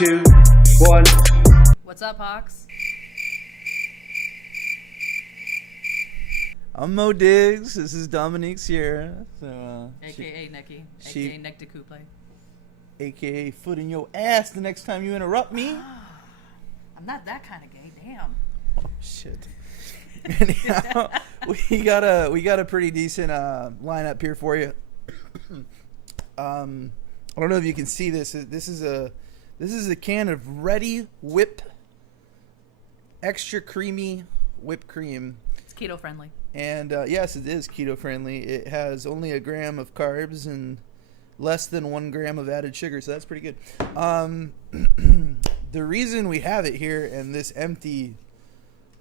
2, 1. What's up, Hawks? I'm Mo Diggs. This is Dominique Sierra. So, AKA Nicky. AKA Nick de Couple. AKA foot in your ass the next time you interrupt me. I'm not that kind of gay. Damn. Oh, shit. Anyhow, we got a pretty decent lineup here for you. I don't know if you can see this. This is a can of Ready Whip extra creamy whipped cream. It's keto friendly. And yes, it is keto friendly. It has only 1 gram of carbs and less than 1 gram of added sugar, so that's pretty good. The reason we have it here in this empty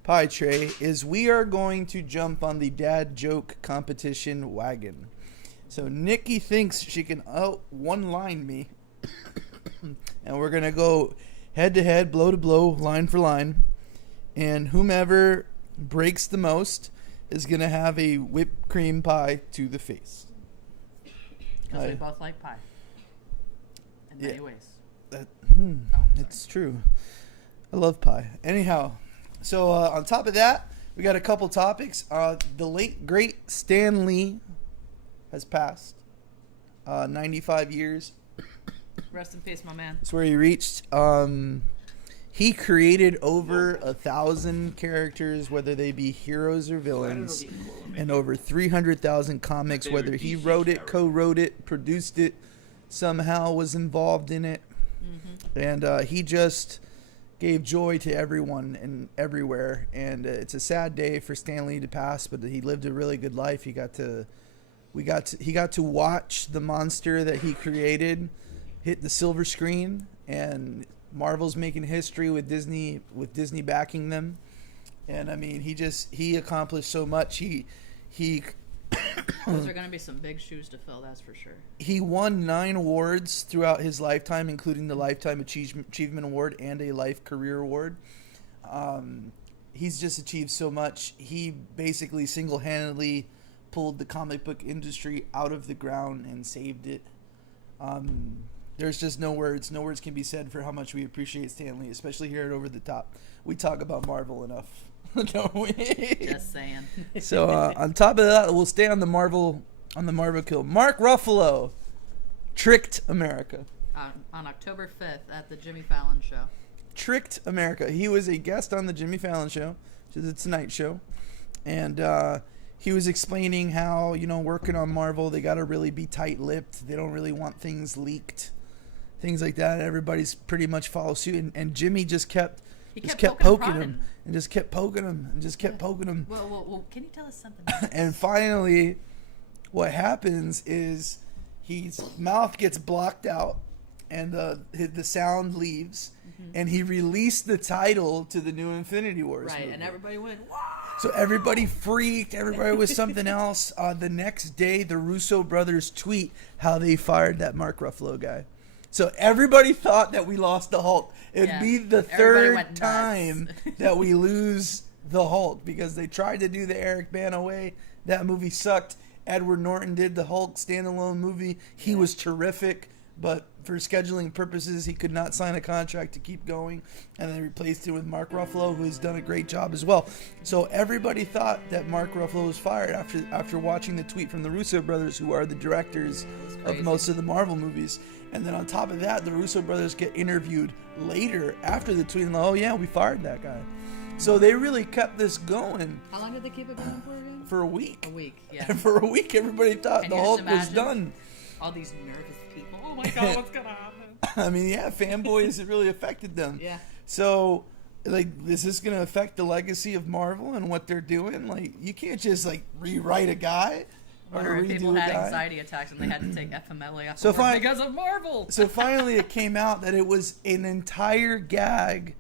pie tray is we are going to jump on the dad joke competition wagon. So Nikki thinks she can one-line me, and we're going to go head-to-head, blow to blow, line for line, and whomever breaks the most is going to have a whipped cream pie to the face. Because we both like pie. In many ways. It's true. I love pie. Anyhow, so on top of that, we got a couple topics. The late, great Stan Lee has passed. 95 years. Rest in peace, my man. That's where he reached. He created over 1,000 characters, whether they be heroes or villains, and over 300,000 comics, whether he wrote it, co-wrote it, produced it, somehow was involved in it. Mm-hmm. And he just gave joy to everyone and everywhere. And it's a sad day for Stan Lee to pass, but he lived a really good life. He got to watch the monster that he created hit the silver screen, and Marvel's making history with Disney backing them. And I mean, he accomplished so much. He Those are going to be some big shoes to fill, that's for sure. He won 9 awards throughout his lifetime, including the Lifetime Achievement Award and a Life Career Award. He's just achieved so much. He basically single-handedly pulled the comic book industry out of the ground and saved it. There's just no words. No words can be said for how much we appreciate Stan Lee, especially here at Over the Top. We talk about Marvel enough, don't we? Just saying. So on top of that, we'll stay on the Marvel kill. Mark Ruffalo tricked America. On October 5th at the Jimmy Fallon Show. Tricked America. He was a guest on the Jimmy Fallon Show, which is a Tonight Show, and he was explaining how, working on Marvel, they got to really be tight-lipped. They don't really want things leaked. Things like that. Everybody's pretty much follow suit, and Jimmy just kept poking him, and just kept poking him, and just kept poking him. Well, can you tell us something? And finally, what happens is his mouth gets blocked out, and the sound leaves, and he released the title to the new Infinity Wars movie. And everybody went, wow! So everybody freaked. Everybody was something else. The next day, the Russo brothers tweet how they fired that Mark Ruffalo guy. So everybody thought that we lost the Hulk. It'd be the third time that we lose the Hulk, because they tried to do the Eric Bana way. That movie sucked. Edward Norton did the Hulk standalone movie. He was terrific, but for scheduling purposes, he could not sign a contract to keep going, and they replaced it with Mark Ruffalo, who's done a great job as well. So everybody thought that Mark Ruffalo was fired after watching the tweet from the Russo brothers, who are the directors of most of the Marvel movies. And then on top of that, the Russo brothers get interviewed later after the tweet, and oh yeah, we fired that guy. So they really kept this going. How long did they keep it going for again? For a week. A week, yeah. And for a week, everybody thought the Hulk was done. All these nervous people. Oh my God, what's gonna happen? I mean, yeah, fanboys, it really affected them. Yeah. So, is this going to affect the legacy of Marvel and what they're doing? You can't just, rewrite a guy or redo people a had guy. Anxiety attacks and they had to take FMLA off because of Marvel. So finally it came out that it was an entire gag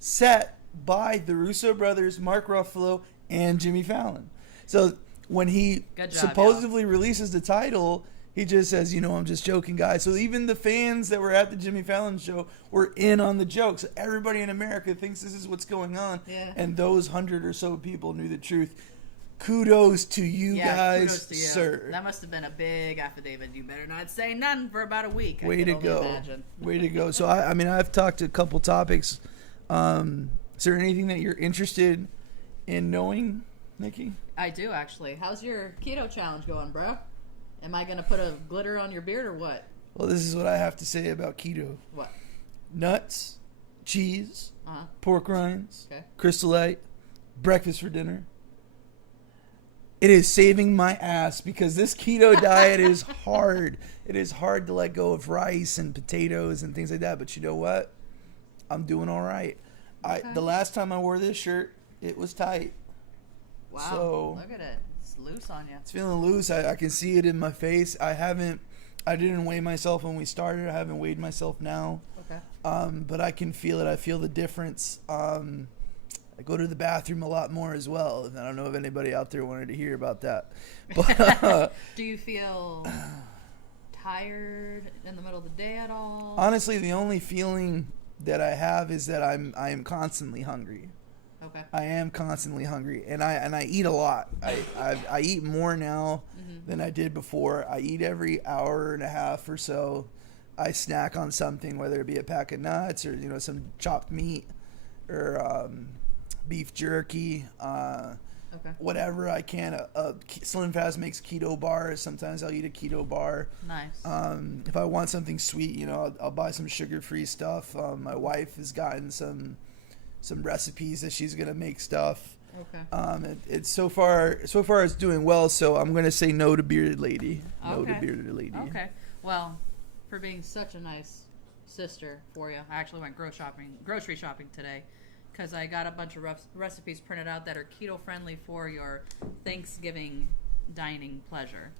set by the Russo brothers, Mark Ruffalo, and Jimmy Fallon. So when he supposedly releases the title, he just says, I'm just joking, guys. So even the fans that were at the Jimmy Fallon show were in on the jokes. Everybody in America thinks this is what's going on. Yeah. And those 100 or so people knew the truth. kudos to you guys, kudos to you. sir. That must have been a big affidavit. You better not say nothing for about a week. Way to go. Imagine. Way to go. So, I mean, I've talked a couple topics. Is there anything that you're interested in knowing, Nikki? I do, actually. How's your keto challenge going, bro? Am I going to put a glitter on your beard or what? Well, this is what I have to say about keto. What? Nuts, cheese, pork rinds, okay, Crystal Light, breakfast for dinner. It is saving my ass because this keto diet is hard. It is hard to let go of rice and potatoes and things like that. But you know what? I'm doing all right. Okay. The last time I wore this shirt, it was tight. Wow. So, look at it. It's loose on you. It's feeling loose. I can see it in my face. I didn't weigh myself when we started. I haven't weighed myself now. Okay. But I can feel it. I feel the difference. I go to the bathroom a lot more as well. I don't know if anybody out there wanted to hear about that. But, do you feel tired in the middle of the day at all? Honestly, the only feeling that I have is that I am constantly hungry. Okay. I am constantly hungry, and I eat a lot. I eat more now than I did before. I eat every hour and a half or so. I snack on something, whether it be a pack of nuts or some chopped meat or beef jerky. Okay. Whatever I can. Slim Fast makes keto bars. Sometimes I'll eat a keto bar. Nice. If I want something sweet, I'll buy some sugar-free stuff. My wife has gotten some recipes that she's gonna make stuff. Okay. It's so far it's doing well. So I'm gonna say no to bearded lady. Okay. No to bearded lady. Okay. Well, for being such a nice sister for you, I actually went grocery shopping today. Because I got a bunch of recipes printed out that are keto-friendly for your Thanksgiving dining pleasure.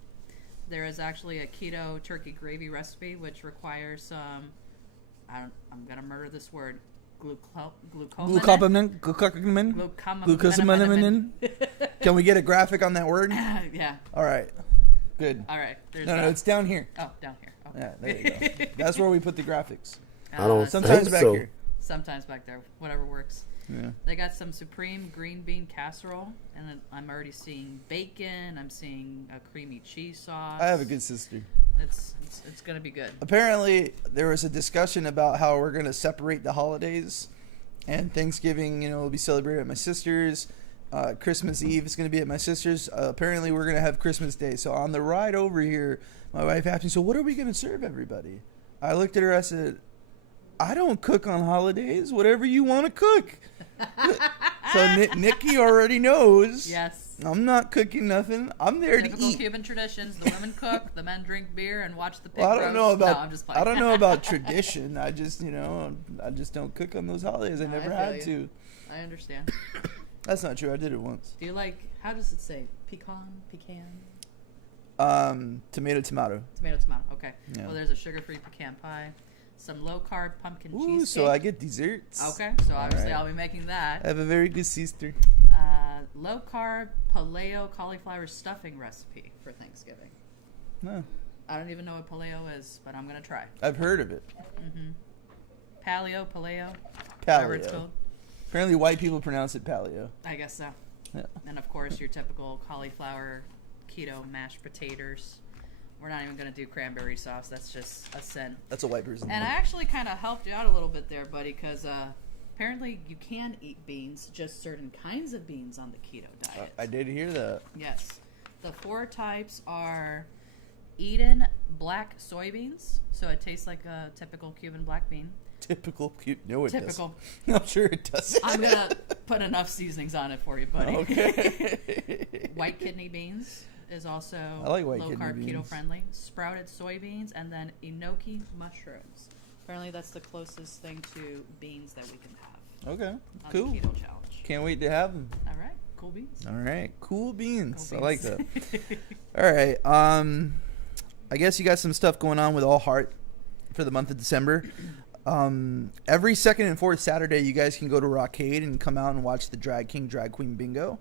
There is actually a keto turkey gravy recipe, which requires some, I'm going to murder this word, Glucosamine. Can we get a graphic on that word? Yeah. All right. Good. All right. No, it's down here. Oh, down here. Okay. Yeah, there you go. That's where we put the graphics. I don't sometimes think back so. here. Sometimes back there, whatever works. Yeah. They got some supreme green bean casserole, and then I'm already seeing bacon. I'm seeing a creamy cheese sauce. I have a good sister. It's gonna be good. Apparently, there was a discussion about how we're gonna separate the holidays, and Thanksgiving, will be celebrated at my sister's. Christmas Eve is gonna be at my sister's. Apparently, we're gonna have Christmas Day. So on the ride over here, my wife asked me, "So what are we gonna serve everybody?" I looked at her. I said, I don't cook on holidays. Whatever you want to cook. So Nikki already knows. Yes. I'm not cooking nothing. I'm there Typical to eat. Cuban traditions. The women cook. The men drink beer and watch the pig Well, I don't roast. know about. No, I'm just playing. I don't know about tradition. I just don't cook on those holidays. I never had to. I understand. That's not true. I did it once. Do you like? How does it say? Pecan. Tomato. Tomato. Okay. Yeah. Well, there's a sugar-free pecan pie. Some low-carb pumpkin Ooh, cheesecake. so I get desserts. Okay, so obviously right. I'll be making that. I have a very good sister. Low-carb paleo cauliflower stuffing recipe for Thanksgiving. No. I don't even know what paleo is, but I'm going to try. I've heard of it. Paleo, whatever it's Paleo. called. Apparently white people pronounce it paleo. I guess so. Yeah. And, of course, your typical cauliflower keto mashed potatoes. We're not even going to do cranberry sauce. That's just a sin. That's a white person. And I actually kind of helped you out a little bit there, buddy, because apparently you can eat beans, just certain kinds of beans on the keto diet. I did hear that. Yes. The 4 types are Eden black soybeans, so it tastes like a typical Cuban black bean. Typical Cuban. No, it Typical. doesn't. I'm sure it doesn't. I'm going to put enough seasonings on it for you, buddy. Okay. White kidney beans is also I like white low-carb kidney beans. keto-friendly. Sprouted soybeans, and then enoki mushrooms. Apparently that's the closest thing to beans that we can have Okay. on Cool. the keto challenge. Can't wait to have them. All right. Cool beans. All right. Cool beans. Cool I like beans. that. All right. I guess you got some stuff going on with All Heart for the month of December. Every second and fourth Saturday, you guys can go to Rockade and come out and watch the Drag King, Drag Queen Bingo.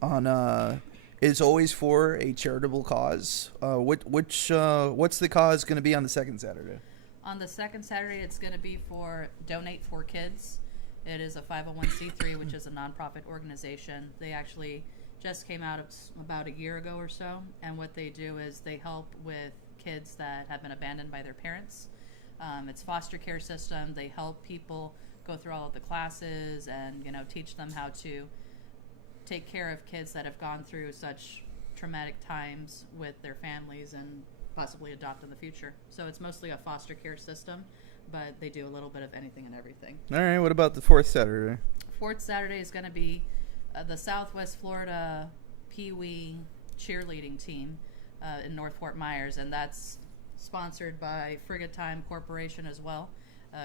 On it's always for a charitable cause. What's the cause going to be on the second Saturday? On the second Saturday, it's going to be for Donate for Kids. It is a 501c3, which is a nonprofit organization. They actually just came out about a year ago or so, and what they do is they help with kids that have been abandoned by their parents. It's foster care system. They help people go through all of the classes and teach them how to take care of kids that have gone through such traumatic times with their families and possibly adopt in the future. So it's mostly a foster care system, but they do a little bit of anything and everything. All right, what about the fourth Saturday? Fourth Saturday is going to be the Southwest Florida Pee Wee cheerleading team in North Fort Myers, and that's sponsored by Frigga Time Corporation as well,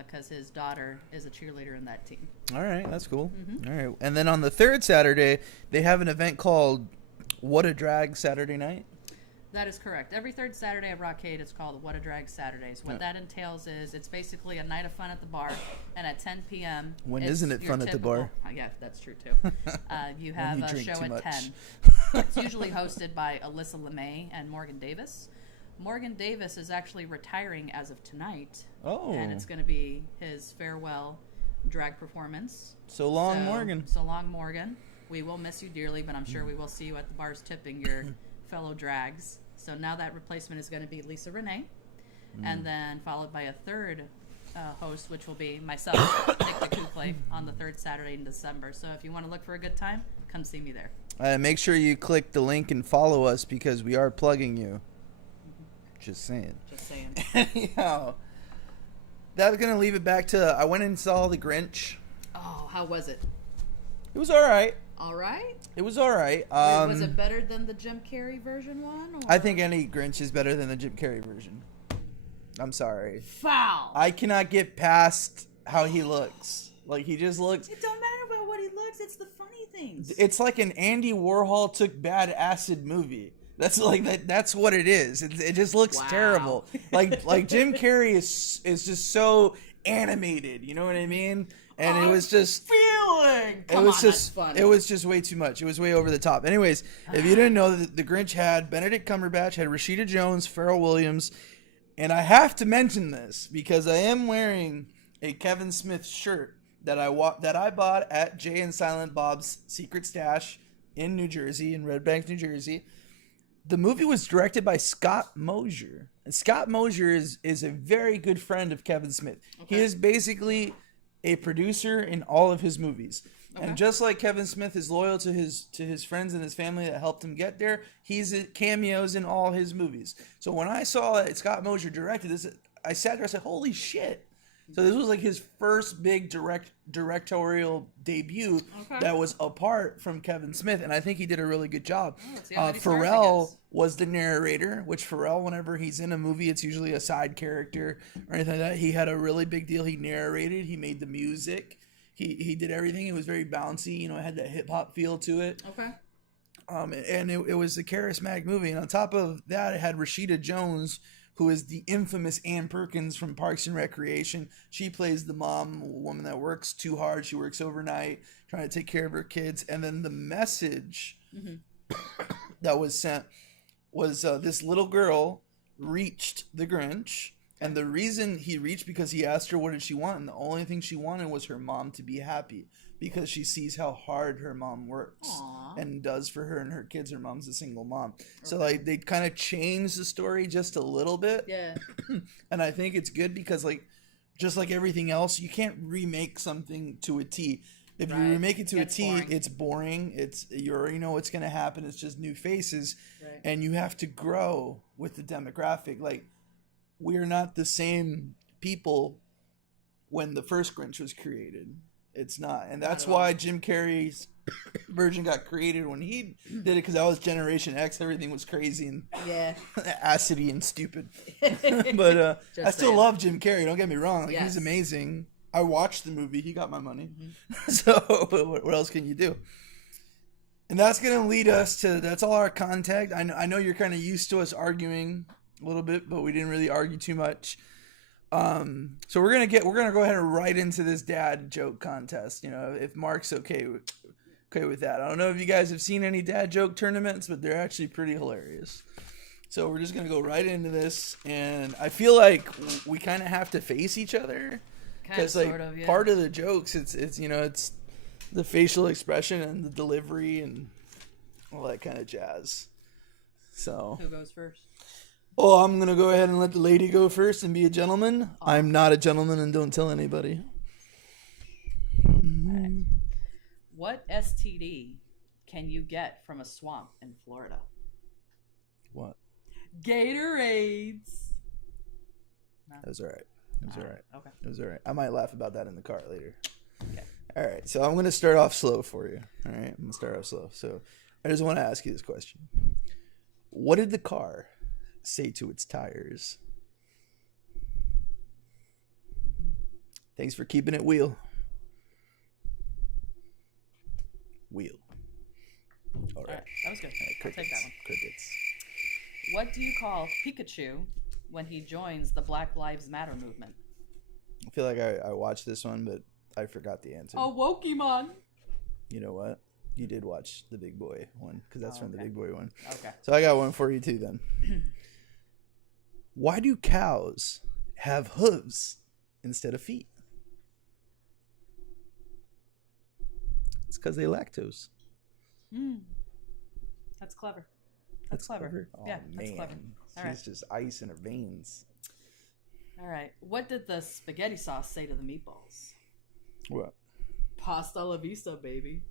because his daughter is a cheerleader in that team. All right, that's cool. All right, and then on the third Saturday, they have an event called What a Drag Saturday Night. That is correct. Every third Saturday at Rockade, it's called What a Drag Saturdays. What that entails is it's basically a night of fun at the bar, and at 10 p.m. When isn't it fun at the bar? Yeah, that's true too. You have a show at 10. It's usually hosted by Alyssa LeMay and Morgan Davis. Morgan Davis is actually retiring as of tonight. Oh. And it's going to be his farewell drag performance. So long, Morgan. So long, Morgan. We will miss you dearly, but I'm sure we will see you at the bars tipping your fellow drags. So now that replacement is going to be Lisa Renee, and then followed by a third host, which will be myself, Nick the Couple, on the third Saturday in December. So if you want to look for a good time, come see me there. Make sure you click the link and follow us because we are plugging you. Just saying. Anyhow, that's going to leave it back to, I went and saw The Grinch. Oh, how was it? It was all right. All right? It was all right. Was it better than the Jim Carrey version one? Or? I think any Grinch is better than the Jim Carrey version. I'm sorry. Foul! I cannot get past how he looks. Like, he just looks... It don't matter about what he looks. It's the funny things. It's like an Andy Warhol took bad acid movie. That's like that. That's what it is. It just looks terrible. Like Jim Carrey is just so animated. You know what I mean? And it was just feeling. It was just way too much. It was way over the top. Anyways, if you didn't know, the Grinch had Benedict Cumberbatch, had Rashida Jones, Pharrell Williams, and I have to mention this because I am wearing a Kevin Smith shirt that I bought at Jay and Silent Bob's Secret Stash in New Jersey, in Red Bank, New Jersey. The movie was directed by Scott Mosier, and Scott Mosier is a very good friend of Kevin Smith. Okay. He is basically a producer in all of his movies. Okay. And just like Kevin Smith is loyal to his friends and his family that helped him get there, he's cameos in all his movies. So when I saw that Scott Mosier directed this, I sat there and said, holy shit. So this was like his first big directorial debut that was apart from Kevin Smith, and I think he did a really good job. Pharrell was the narrator, which Pharrell, whenever he's in a movie, it's usually a side character or anything like that. He had a really big deal. He narrated. He made the music. He did everything. It was very bouncy. It had that hip-hop feel to it. Okay. And it was a charismatic movie. And on top of that, it had Rashida Jones, who is the infamous Ann Perkins from Parks and Recreation. She plays the mom, woman that works too hard. She works overnight, trying to take care of her kids. And then the message that was sent was this little girl reached the Grinch. And the reason he reached, because he asked her what did she want. And the only thing she wanted was her mom to be happy. Because she sees how hard her mom works and does for her and her kids. Her mom's a single mom. Okay. So like they kind of changed the story just a little bit. Yeah. And I think it's good because just like everything else, you can't remake something to a T. If you remake it to a T, boring. It's boring. You already know what's going to happen. It's just new faces. Right. And you have to grow with the demographic. Like, we're not the same people when the first Grinch was created. It's not. And that's why Jim Carrey's version got created when he did it, because that was Generation X. Everything was crazy and acidy and stupid. But I still love Jim Carrey. Don't get me wrong. He's amazing. I watched the movie. He got my money. Mm-hmm. So what else can you do? And that's going to lead us to, that's all our contact. I know you're kind of used to us arguing a little bit, but we didn't really argue too much. So we're gonna go ahead and right into this dad joke contest. If Mark's okay with that. I don't know if you guys have seen any dad joke tournaments, but they're actually pretty hilarious. So we're just gonna go right into this, and I feel like we kind of have to face each other because part of the jokes, it's the facial expression and the delivery, and all that kind of jazz. So, Who goes first? oh, I'm going to go ahead and let the lady go first and be a gentleman. I'm not a gentleman and don't tell anybody. Right. What STD can you get from a swamp in Florida? What? Gatorades. No? That was all right. It was all right. Okay. It was all right. I might laugh about that in the car later. Okay. All right. So I'm going to start off slow for you. All right. I'm going to start off slow. So I just want to ask you this question. What did the car say to its tires? Thanks for keeping it wheel. Wheel. All right. That was good. I'll take that one. Crickets. What do you call Pikachu when he joins the Black Lives Matter movement? I feel like I watched this one, but I forgot the answer. Oh, Wokemon. You know what? You did watch the Big Boy one, because that's from the Big Boy one. Okay. So I got one for you too then. Why do cows have hooves instead of feet? It's because they lactose. That's clever. That's clever. Oh, yeah, man. that's clever. All right. She's just ice in her veins. All right. What did the spaghetti sauce say to the meatballs? What? Pasta la vista, baby.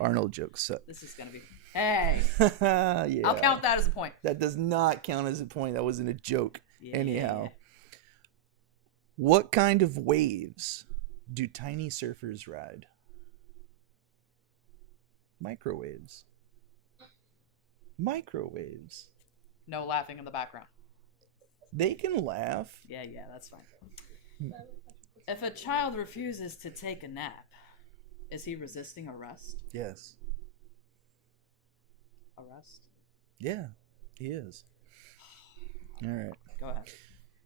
Arnold jokes suck. This is going to be... Hey. Yeah. I'll count that as a point. That does not count as a point. That wasn't a joke. Yeah. Anyhow. What kind of waves do tiny surfers ride? Microwaves. Microwaves. No laughing in the background. They can laugh. Yeah, that's fine. If a child refuses to take a nap, is he resisting arrest? Yes. Arrest? Yeah, he is. All right. Go ahead.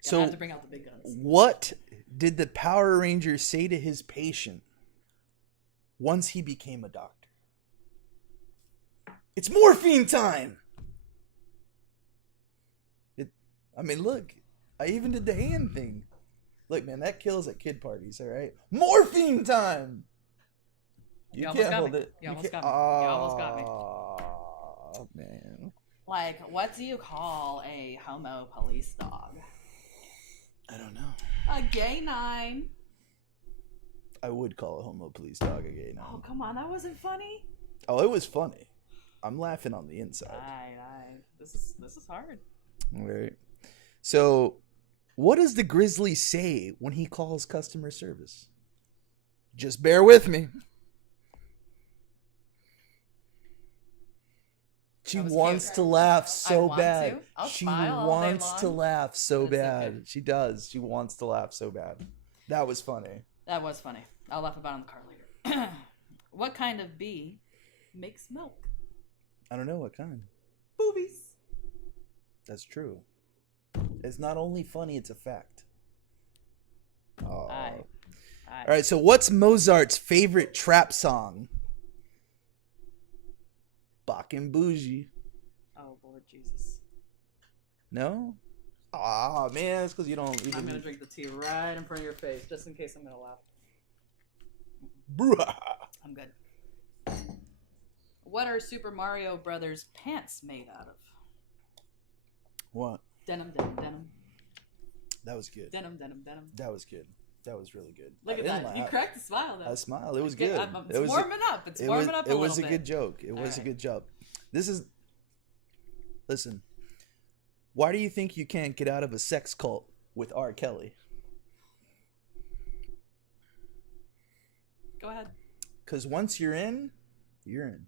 So, have to bring out the big guns. What did the Power Ranger say to his patient once he became a doctor? It's morphine time! Look, I even did the hand thing. Look, man, that kills at kid parties, all right? Morphine time! You can't hold it. You almost got me. You almost got me. Oh, man. Like, what do you call a homo police dog? I don't know. A gay nine. I would call a homo police dog a gay nine. Oh, come on. That wasn't funny. Oh, it was funny. I'm laughing on the inside. Aye. This is hard. All right. So, what does the grizzly say when he calls customer service? Just bear with me. She wants to laugh so bad. She wants to laugh so bad. Okay. She does. She wants to laugh so bad. That was funny. That was funny. I'll laugh about it in the car later. What kind of bee makes milk? I don't know what kind. Boobies. That's true. It's not only funny, it's a fact. Oh. Aye. All right, so what's Mozart's favorite trap song? Bach and Bougie. Oh, Lord Jesus. No? Ah, man, it's because you don't even... I'm going to drink the tea right in front of your face, just in case I'm going to laugh. Bruh. I'm good. What are Super Mario Brothers pants made out of? What? Denim. That was good. Denim. That was good. That was really good. Look at that. You cracked a smile, though. I smiled. It was good. It's warming up. It's warming up a little bit. It was a good joke. It was a good joke. Listen. Why do you think you can't get out of a sex cult with R. Kelly? Go ahead. Because once you're in, you're in.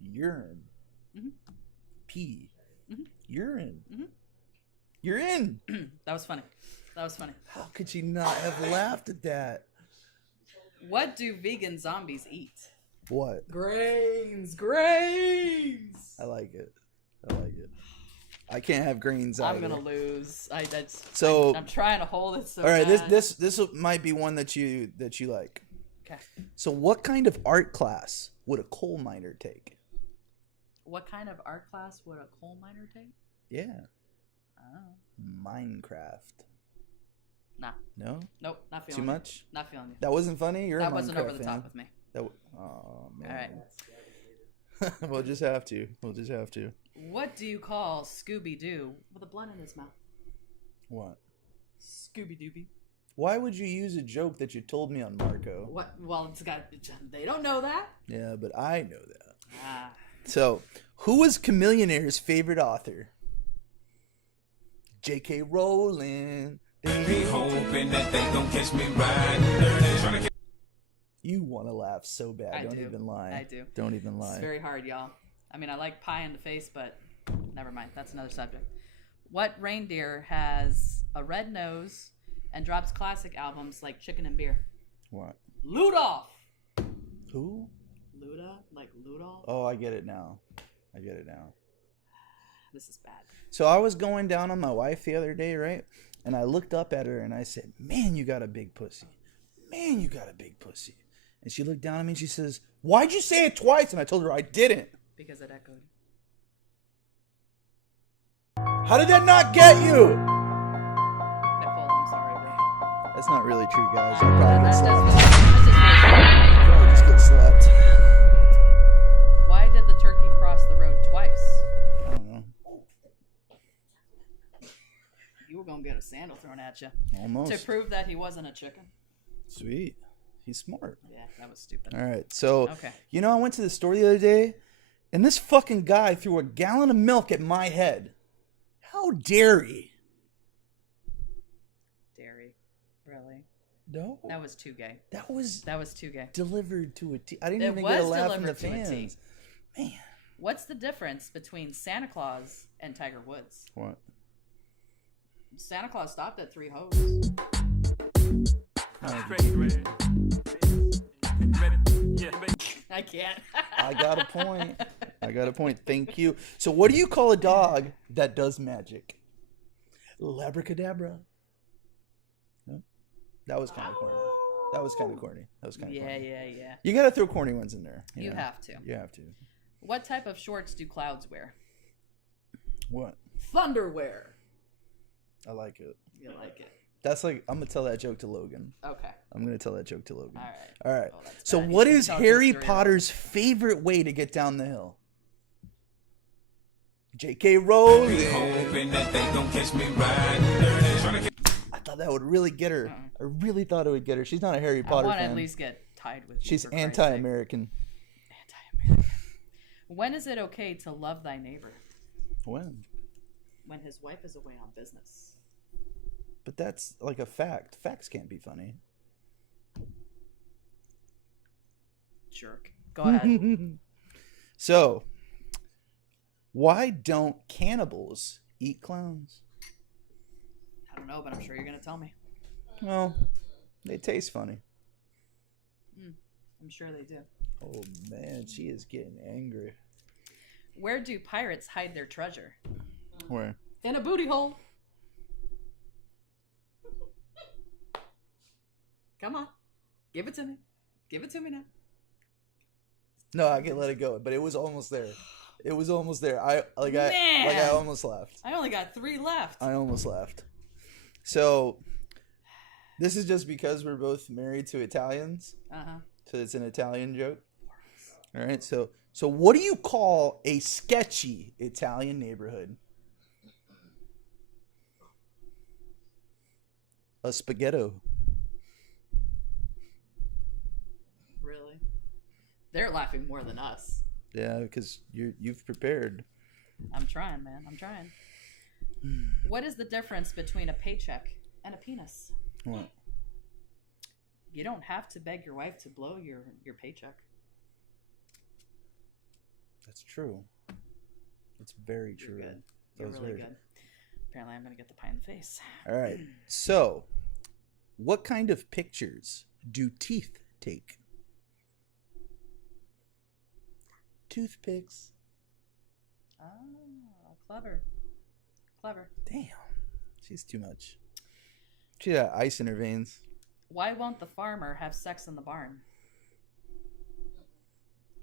Urine. Mm-hmm. Pee. Mm-hmm. Urine. Mm-hmm. You're in. That was funny. How could you not have laughed at that? What do vegan zombies eat? What? Grains. I like it. I can't have grains either. I'm gonna lose. I'm trying to hold it. So all right, bad. this might be one that you like. Okay. So, what kind of art class would a coal miner take? What kind of art class would a coal miner take? Yeah. Oh. Minecraft. Nah. No? Nope. Not feeling Too you. much? Not feeling you. That wasn't funny? You're a That wasn't Minecraft over the fan. top with me. Oh, man. All right. We'll just have to. We'll just have to. What do you call Scooby-Doo with a blunt in his mouth? What? Scooby-Dooby. Why would you use a joke that you told me on Marco? What? Well, they don't know that. Yeah, but I know that. Ah. So, who was Chameleonaire's favorite author? J.K. Rowling. Be hoping that they don't catch me riding. You want to laugh so bad. I Don't do. even lie. I do. Don't even lie. It's very hard, y'all. I mean, I like pie in the face, but never mind. That's another subject. What reindeer has a red nose and drops classic albums like Chicken and Beer? What? Ludolph. Who? Luda? Like Ludolph? Oh, I get it now. This is bad. So I was going down on my wife the other day, right? And I looked up at her and I said, "Man, you got a big pussy. Man, you got a big pussy." And she looked down at me and she says, "Why'd you say it twice?" And I told her I didn't. Because it echoed. How did that not get you? Nicole, I'm sorry, but That's not really true, guys. I that's probably just get slapped. that's just Why did the turkey cross the road twice? I don't know. You were gonna get a sandal thrown at you Almost. to prove that he wasn't a chicken. Sweet. He's smart. Yeah, that was stupid. All right. So, Okay. you know, I went to the store the other day, and this fucking guy threw a gallon of milk at my head. How dare he? Dairy, really? No. That was too gay. That was That was too gay. delivered to a T. I didn't It even get a was laugh from the delivered to a T. fans. Man. What's the difference between Santa Claus and Tiger Woods? What? Santa Claus stopped at 3 hoes. I can't. I got a point. Thank you. So what do you call a dog that does magic? Labracadabra. No? That was kind of corny. Yeah. You got to throw corny ones in there. You know? have to. You have to. What type of shorts do clouds wear? What? Thunderwear. I like it. You like it. That's like, I'm going to tell that joke to Logan. Okay. I'm going to tell that joke to Logan. All right. All right. Oh, that's So bad. what You should is tell it to Harry his 3-year-old. Potter's favorite way to get down the hill? J.K. Rowling. Hoping that they don't catch me riding. I thought that would really get her. I really thought it would get her. She's not a Harry I Potter want to fan. at least get tied with you. She's for Christ's sake. anti-American. Anti-American. When is it okay to love thy neighbor? When? When his wife is away on business. But that's like a fact. Facts can't be funny. Jerk. Go ahead. So, why don't cannibals eat clowns? I don't know, but I'm sure you're going to tell me. Well, they taste funny. I'm sure they do. Oh man, she is getting angry. Where do pirates hide their treasure? Where? In a booty hole. Come on. Give it to me. Give it to me now. No, I can let it go, but it was almost there. It was almost there. I Man. almost laughed. I only got 3 left. I almost laughed. So, this is just because we're both married to Italians. Uh-huh. So it's an Italian joke. All right. So what do you call a sketchy Italian neighborhood? A spaghetto. Really? They're laughing more than us. Yeah, because you've prepared. I'm trying, man. I'm trying. What is the difference between a paycheck and a penis? What? You don't have to beg your wife to blow your paycheck. That's true. It's very You're true. good. That You're was really very good. Apparently, I'm going to get the pie in the face. All right. So, what kind of pictures do teeth take? Toothpicks. Ah, clever. Clever. Damn. She's too much. She got ice in her veins. Why won't the farmer have sex in the barn?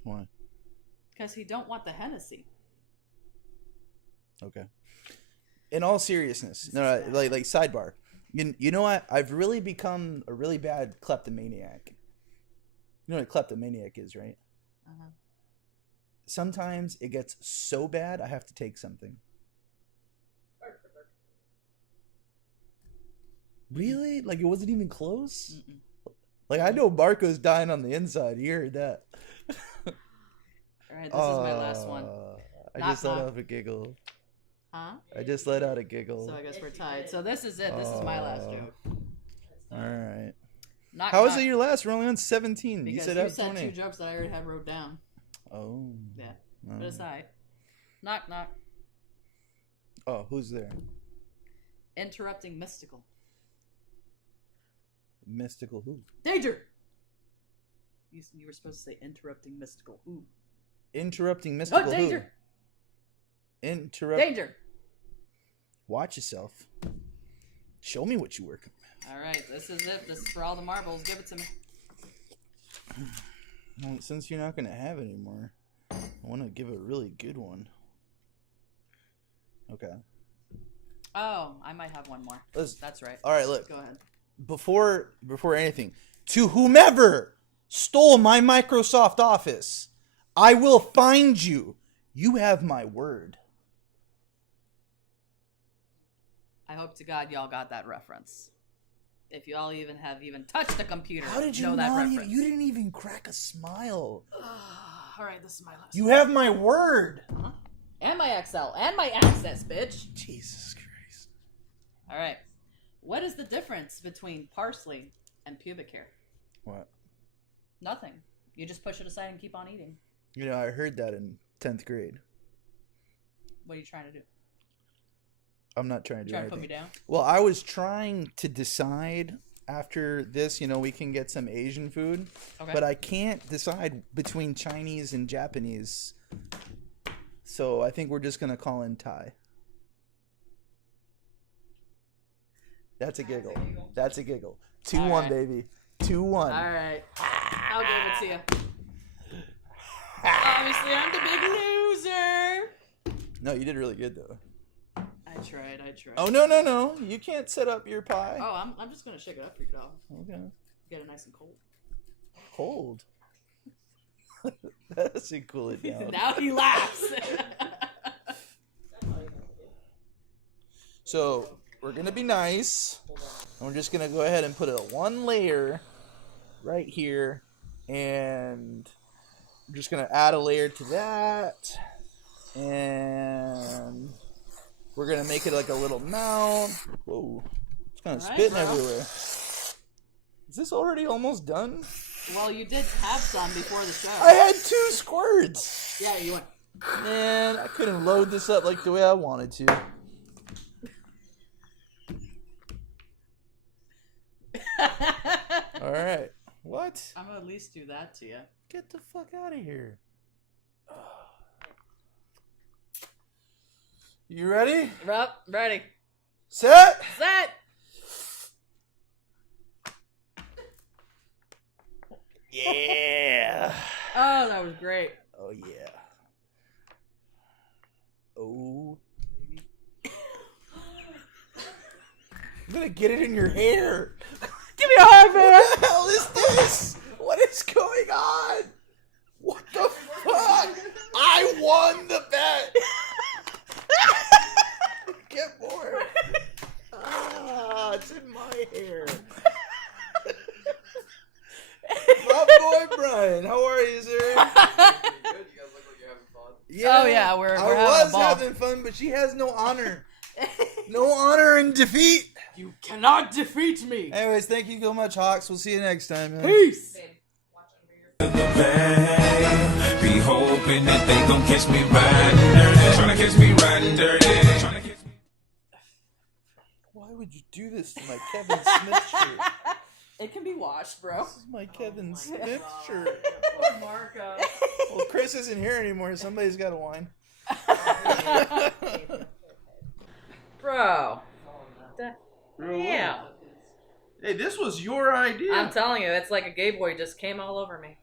Why? Because he don't want the Hennessy. Okay. In all seriousness, no, like sidebar. You know what? I've really become a really bad kleptomaniac. You know what a kleptomaniac is, right? Uh-huh. Sometimes it gets so bad I have to take something. Really? Like it wasn't even close? Mm-mm. Like I know Marco's dying on the inside. You heard that. All right, this is my last one. I Knock, just let knock. out a giggle. Huh? I just let out a giggle. So I guess we're tied. So this is it. This is my last joke. All right. Knock, How is knock. it your last? We're only on 17. Because you said you up said 20. 2 jokes that I already had wrote down. Oh. Yeah. Oh. But it's alright. Knock, knock. Oh, who's there? Interrupting mystical. Mystical who? Danger! You were supposed to say interrupting mystical who. Interrupting mystical No, danger! who? Interrupt. Danger! Watch yourself. Show me what you work. Alright, this is it. This is for all the marbles. Give it to me. Well, since you're not going to have any more, I want to give a really good one. Okay. Oh, I might have one more. That's right. All right, look. Go ahead. Before anything, to whomever stole my Microsoft Office, I will find you. You have my word. I hope to God y'all got that reference. If y'all even have touched a computer, How did you know that not? reference. You didn't even crack a smile. All right, this is my last. You have my word. Uh-huh. And my Excel and my Access, bitch. Jesus Christ. All right. What is the difference between parsley and pubic hair? What? Nothing. You just push it aside and keep on eating. You know, I heard that in 10th grade. What are you trying to do? I'm not trying to do Trying to anything. put me down? Well, I was trying to decide after this, you know, we can get some Asian food, Okay. but I can't decide between Chinese and Japanese. So I think we're just going to call in Thai. That's a giggle. That's a giggle. 2-1, All right. baby. 2-1. All right. I'll give it to you. Obviously, I'm the big loser. No, you did really good, though. I tried. Oh, no. You can't set up your pie. Oh, I'm just going to shake it up for you, dog. Okay. Get it nice and cold. Cold. That doesn't cool it down. Now he laughs. So, we're going to be nice. And we're just going to go ahead and put a 1 layer right here. And we're just going to add a layer to that. And we're going to make it like a little mouth. Whoa. It's kind of All right, spitting bro. everywhere. Is this already almost done? Well, you did have some before the show. I had 2 squirts. Yeah, you went. Man, I couldn't load this up like the way I wanted to. All right. What? I'm gonna at least do that to you. Get the fuck out of here. You ready? Ready. Set. Set. Yeah. Oh, that was great. Oh, yeah. Oh. I'm gonna get it in your hair. Give me a hug, man. What the hell is this? What is going on? What the fuck? I won the bet. Get more. Ah, it's in my hair. My boy Brian, how are you, sir? Good. You guys look like you're having fun. Yeah, Oh, yeah, we're I having a was ball. having fun, but she has no honor. No honor in defeat. You cannot defeat me. Anyways, thank you so much, Hawks. We'll see you next time, man. Peace. Be hoping that they gon' catch me riding dirty. Tryna catch me riding dirty. Tryna catch me. Why would you do this to my Kevin Smith shirt? It can be washed, bro. This is my Kevin Smith shirt. Marco. Well, Chris isn't here anymore. Somebody's got to whine. Bro. Yeah. Hey, this was your idea. I'm telling you, it's like a gay boy just came all over me.